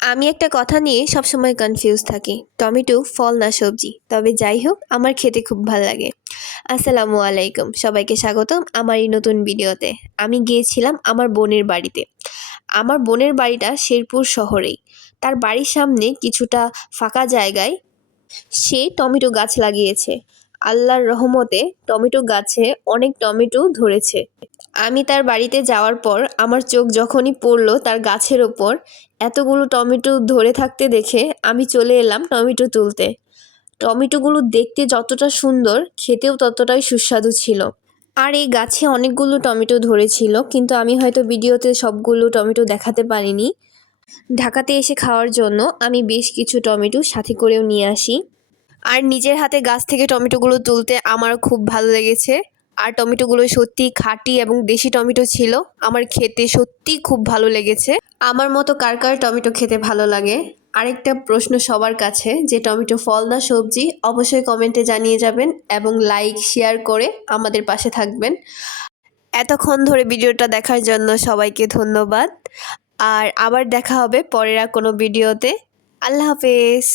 আমি একটা কথা নিয়ে সবসময় কনফিউজ থাকি, টমেটো ফল না সবজি। তবে যাই হোক, আমার খেতে খুব ভালো লাগে। আসসালামু আলাইকুম, সবাইকে স্বাগতম আমার এই নতুন ভিডিওতে। আমি গিয়েছিলাম আমার বোনের বাড়িতে। আমার বোনের বাড়িটা শেরপুর শহরেই। তার বাড়ির সামনে কিছুটা ফাঁকা জায়গায় সে টমেটো গাছ লাগিয়েছে। আল্লাহর রহমতে টমেটো গাছে অনেক টমেটো ধরেছে। আমি তার বাড়িতে যাওয়ার পর আমার চোখ যখনই পড়লো তার গাছের ওপর এতগুলো টমেটো ধরে থাকতে দেখে আমি চলে এলাম টমেটো তুলতে। টমেটোগুলো দেখতে যতটা সুন্দর, খেতেও ততটাই সুস্বাদু ছিল। আর এই গাছে অনেকগুলো টমেটো ধরেছিল, কিন্তু আমি হয়তো ভিডিওতে সবগুলো টমেটো দেখাতে পারিনি। ঢাকাতে এসে খাওয়ার জন্য আমি বেশ কিছু টমেটো সাথে করেও নিয়ে আসি। আর নিজের হাতে গাছ থেকে টমেটোগুলো তুলতে আমার খুব ভালো লেগেছে। আর টমেটোগুলো সত্যি খাঁটি এবং দেশি টমেটো ছিল। আমার খেতে সত্যি খুব ভালো লেগেছে। আমার মতো কার কার টমেটো খেতে ভালো লাগে? আরেকটা প্রশ্ন সবার কাছে, যে টমেটো ফল না সবজি? অবশ্যই কমেন্টে জানিয়ে যাবেন এবং লাইক শেয়ার করে আমাদের পাশে থাকবেন। এতক্ষণ ধরে ভিডিওটা দেখার জন্য সবাইকে ধন্যবাদ। আর আবার দেখা হবে পরের কোনো ভিডিওতে। আল্লাহ হাফেজ।